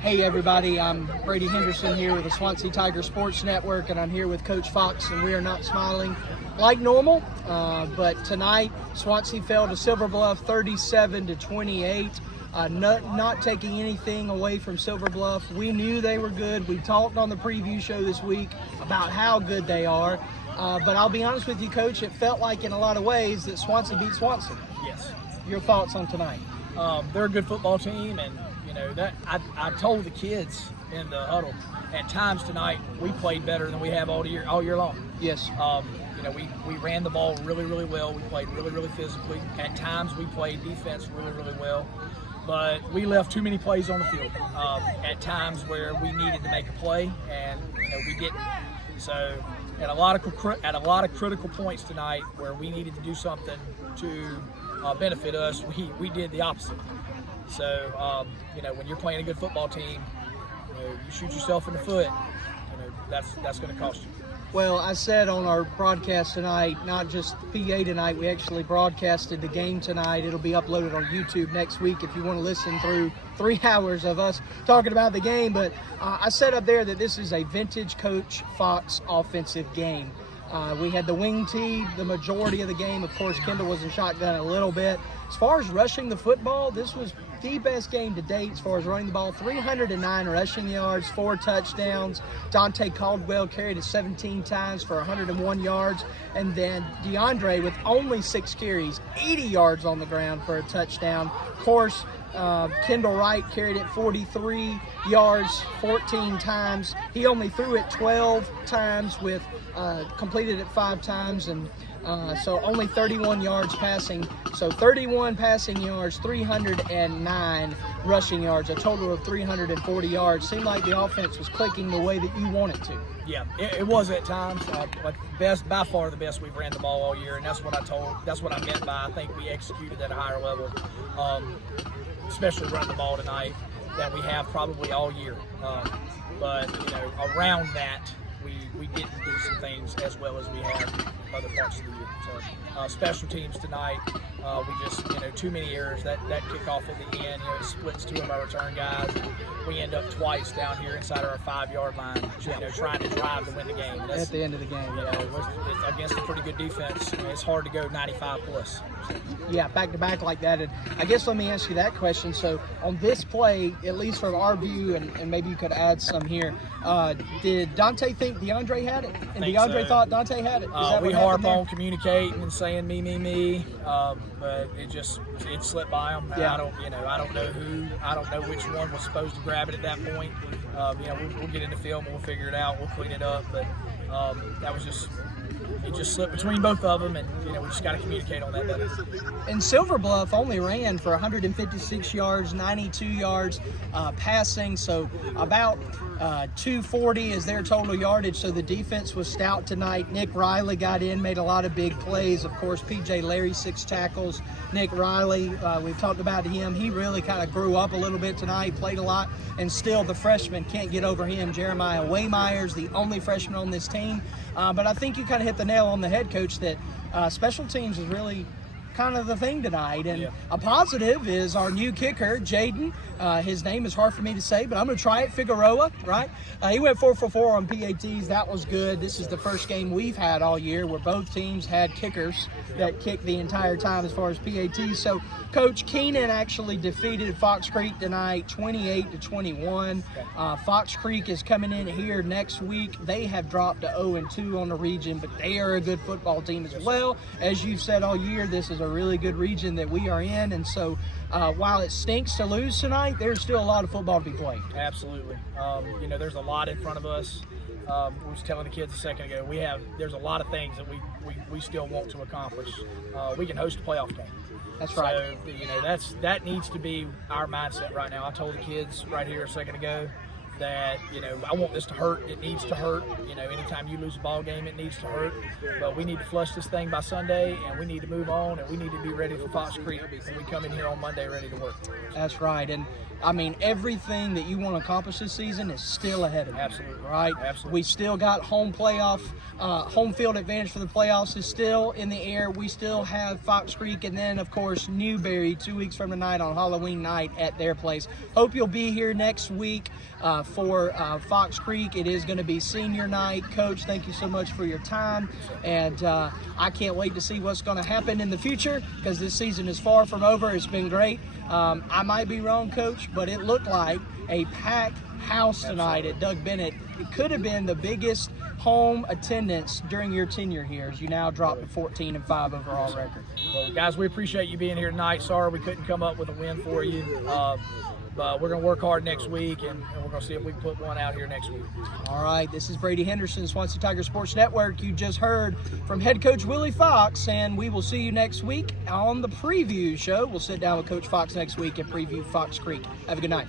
Hey everybody, I'm Brady Henderson here with the Swansea Tiger Sports Network, and I'm here with Coach Fox, and we are not smiling like normal, but tonight Swansea fell to Silver Bluff 37-28. Not taking anything away from Silver Bluff. We knew they were good. We talked on the preview show this week about how good they are, but I'll be honest with you, Coach, it felt like in a lot of ways that Swansea beat Swansea. Yes. Your thoughts on tonight? They're a good football team, and you know that I told the kids in the huddle at times tonight we played better than we have all year long. Yes. You know, we ran the ball really well. We played really physically. At times we played defense really well, but we left too many plays on the field. At times where we needed to make a play, and you know we didn't. So at a lot of critical points tonight where we needed to do something to benefit us, we did the opposite. So, you know, when you're playing a good football team, you know, you shoot yourself in the foot, you know, that's going to cost you. Well, I said on our broadcast tonight, not just PA tonight, we actually broadcasted the game tonight. It'll be uploaded on YouTube next week if you want to listen through 3 hours of us talking about the game. But I said up there that this is a vintage Coach Fox offensive game. We had the wing tee the majority of the game. Of course, Kendall was in shotgun a little bit. As far as rushing the football, this was the best game to date as far as running the ball. 309 rushing yards, 4 touchdowns. Dante Caldwell carried it 17 times for 101 yards. And then DeAndre with only 6 carries, 80 yards on the ground for a touchdown. Of course, Kendall Wright carried it 43 yards, 14 times. He only threw it 12 times with completed it 5 times, and so only 31 yards passing. So 31 passing yards, 309 rushing yards, a total of 340 yards. Seemed like the offense was clicking the way that you want it to. Yeah, it was at times. Like by far the best we've ran the ball all year, and that's what I meant by I think we executed at a higher level, especially running the ball tonight that we have probably all year. But you know, around that, we didn't do some things as well as we have other parts of the year. So special teams tonight, we just, you know, too many errors. That kickoff at the end, you know, it splits 2 of our return guys. We end up twice down here inside our 5-yard line, you know, trying to drive to win the game. At the end of the game. You know, it's against a pretty good defense. You know, it's hard to go 95 plus. Yeah, back to back like that. And I guess let me ask you that question. So on this play, at least from our view, and maybe you could add some here, did Dante think DeAndre had it? And DeAndre thought Dante had it? We harp on communicating and saying me, but it slipped by them. Yeah. I don't know which one was supposed to grab it at that point. You know, we'll get in the film, we'll figure it out, we'll clean it up. But that was it just slipped between both of them, and you know we just got to communicate on that better. And Silver Bluff only ran for 156 yards, 92 yards passing, so about 240 is their total yardage. So the defense was stout tonight. Nick Riley got in, made a lot of big plays. Of course, PJ Larry 6 tackles. Nick Riley, we've talked about him. He really kind of grew up a little bit tonight, played a lot, and still the freshman can't get over him. Jeremiah Waymeyer's the only freshman on this team. But I think you kind of hit the nail on the head, Coach, that special teams is really kind of the thing tonight. And a positive is our new kicker, Jaden. His name is hard for me to say, but I'm going to try it. Figueroa, right? He went 4 for 4 on PATs. That was good. This is the first game we've had all year where both teams had kickers that kicked the entire time as far as PATs. So Coach Keenan actually defeated Fox Creek tonight 28-21. Fox Creek is coming in here next week. They have dropped to 0-2 on the region, but they are a good football team as well. As you've said all year, this is a really good region that we are in, and so while it stinks to lose tonight, there's still a lot of football to be played. Absolutely. You know, there's a lot in front of us. I was telling the kids a second ago, there's a lot of things that we still want to accomplish. We can host a playoff game. That's right. So, you know, that needs to be our mindset right now. I told the kids right here a second ago that, you know, I want this to hurt. It needs to hurt. You know, anytime you lose a ball game, it needs to hurt. But we need to flush this thing by Sunday, and we need to move on, and we need to be ready for Fox Creek when we come in here on Monday ready to work. That's right. And I mean, everything that you want to accomplish this season is still ahead of you. Absolutely. Right? Absolutely. We still got home field advantage for the playoffs is still in the air. We still have Fox Creek and then, of course, Newberry 2 weeks from tonight on Halloween night at their place. Hope you'll be here next week for Fox Creek. It is going to be senior night. Coach, thank you so much for your time. And I can't wait to see what's going to happen in the future because this season is far from over. It's been great. I might be wrong, Coach, but it looked like a packed house tonight at Doug Bennett. It could have been the biggest home attendance during your tenure here as you now drop to 14-5 overall record. Well, guys, we appreciate you being here tonight. Sorry we couldn't come up with a win for you. But we're going to work hard next week, and we're going to see if we can put one out here next week. All right, this is Brady Henderson, Swansea Tiger Sports Network. You just heard from head coach Willie Fox, and we will see you next week on the preview show. We'll sit down with Coach Fox next week and preview Fox Creek. Have a good night.